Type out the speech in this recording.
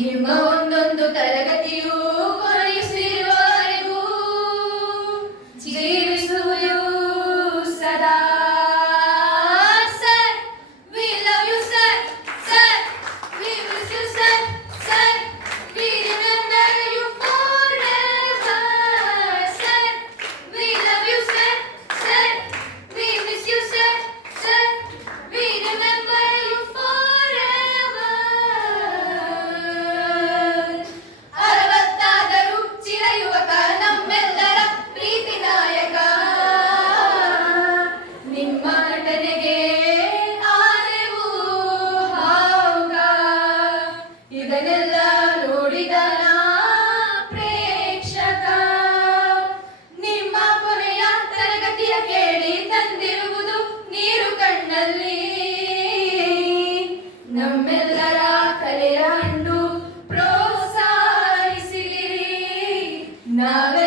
You know. ಇದನ್ನೆಲ್ಲ ನೋಡಿದನ ಪ್ರೇಕ್ಷಕ. ನಿಮ್ಮ ಕೊನೆಯ ತರಗತಿಯ ಕೇಳಿ ತಂದಿರುವುದು ನೀರು ಕಣ್ಣಲ್ಲಿ. ನಮ್ಮೆಲ್ಲರ ಕಲೆಯ ಹಣ್ಣು ಪ್ರೋತ್ಸಾಹಿಸಿದಿರಿ. ನಾವೇ